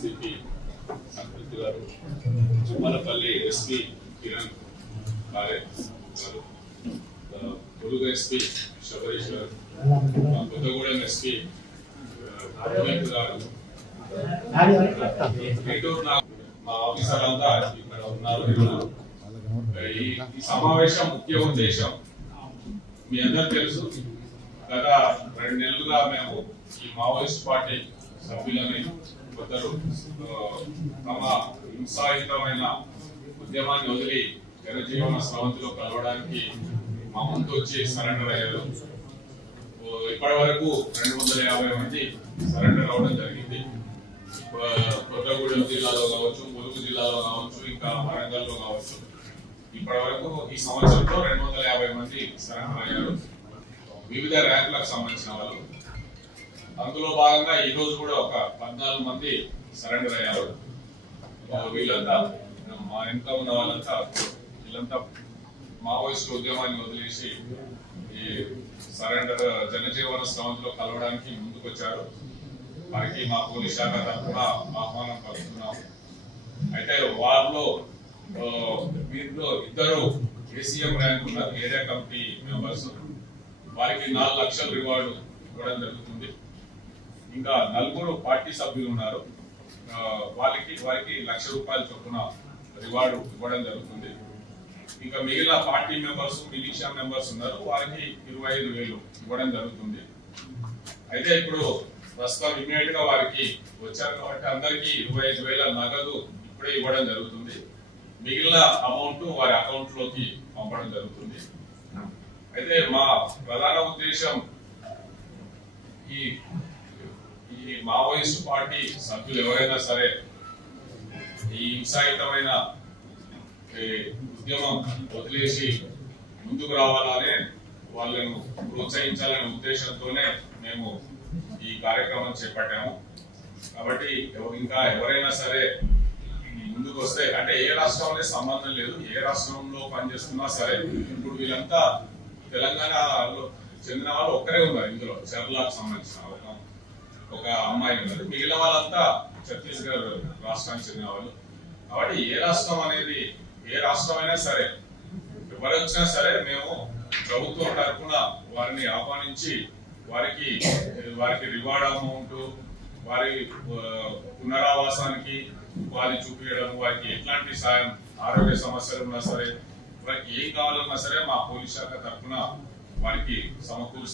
CP సంతృప్తి గారు, చుమ్మలపల్లి SP Kiran కారే గారు, ములుగు ఎస్పీ శబరీష్ గారు, కొత్తగూడెం ఎస్పీ గారు, మా ఆఫీసర్ అంతా ఇక్కడ ఉన్నారు. ఈ సమావేశం ముఖ్య ఉద్దేశం మీ అందరూ తెలుసు. గత 2 నెలలుగా మేము ఈ మావోయిస్ట్ పార్టీ సభ్యులని కొందరు తమ హింసాయుతమైన ఉద్యమాన్ని వదిలి జనజీవన స్రవంతిలో కలవడానికి మా ముందు వచ్చి సరెండర్ అయ్యారు. ఇప్పటి వరకు 250 మంది సరెండర్ అవడం జరిగింది. కొత్తగూడెం జిల్లాలో కావచ్చు, ములుగు జిల్లాలో కావచ్చు, ఇంకా వరంగల్లో కావచ్చు. ఇప్పటి వరకు ఈ సంవత్సరంలో 250 మంది సరెండర్ అయ్యారు, వివిధ ర్యాంకులకు సంబంధించిన వాళ్ళు. అందులో భాగంగా ఈ రోజు కూడా ఒక 14 మంది సరెండర్ అయ్యారు. వీళ్ళంతా మా వెనుక ఉన్న వీళ్ళంతా మావోయిస్ట్ ఉద్యమాన్ని వదిలేసి ఈ సరెండర్ జనజీవన స్రవంతిలో కలవడానికి ముందుకొచ్చారు. వారికి మా పోలీస్ శాఖ తరఫున ఆహ్వానం పలుకుతున్నాము. అయితే వారిలో వీరిలో 2 ఏసీఎం ర్యాంక్ ఉన్నారు, ఏరియా కమిటీ మెంబర్స్. వారికి 4 లక్షల రివార్డు ఇవ్వడం జరుగుతుంది. ఇంకా 4 పార్టీ సభ్యులు ఉన్నారు, వారికి ₹1,00,000 చొప్పున రివార్డు ఇవ్వడం జరుగుతుంది. ఇంకా మిగిలిన పార్టీ మెంబర్స్, మిలిషియా మెంబర్స్ ఉన్నారు, వారికి 25,000 ఇవ్వడం జరుగుతుంది. అయితే ఇప్పుడు ప్రస్తుతం ఇమీడియట్ గా వారికి వచ్చారు కాబట్టి అందరికి 25,000 నగదు ఇప్పుడే ఇవ్వడం జరుగుతుంది. మిగిలిన అమౌంట్ వారి అకౌంట్ లోకి పంపడం జరుగుతుంది. అయితే మా ప్రధాన ఉద్దేశం ఈ మావోయిస్ట్ పార్టీ సభ్యులు ఎవరైనా సరే ఈ హింసాయుతమైన ఉద్యమం వదిలేసి ముందుకు రావాలనే వాళ్ళను ప్రోత్సహించాలనే ఉద్దేశంతోనే మేము ఈ కార్యక్రమం చేపట్టాము. కాబట్టి ఇంకా ఎవరైనా సరే ముందుకు వస్తే, అంటే ఏ రాష్ట్రం అనేది సంబంధం లేదు, ఏ రాష్ట్రంలో పనిచేస్తున్నా సరే. ఇప్పుడు వీళ్ళంతా తెలంగాణలో చెందిన వాళ్ళు ఒక్కరే ఉన్నారు. ఇందులో చర్లకు సంబంధించిన ఒక అమ్మాయి ఉన్నారు, మిగిలిన వాళ్ళంతా ఛత్తీస్గఢ్ రాష్ట్రానికి చెందిన వాళ్ళు. కాబట్టి ఏ రాష్ట్రమైనా సరే, ఎవరు వచ్చినా సరే, మేము ప్రభుత్వం తరఫున వారిని ఆహ్వానించి వారికి రివార్డ్ అమౌంట్, వారి పునరావాసానికి ఉపాధి చూపించడం, వారికి ఎట్లాంటి సాయం, ఆరోగ్య సమస్యలు ఉన్నా సరే, వారికి ఏం కావాలన్నా సరే మా పోలీస్ శాఖ తరఫున వారికి సమకూరుస్తాం.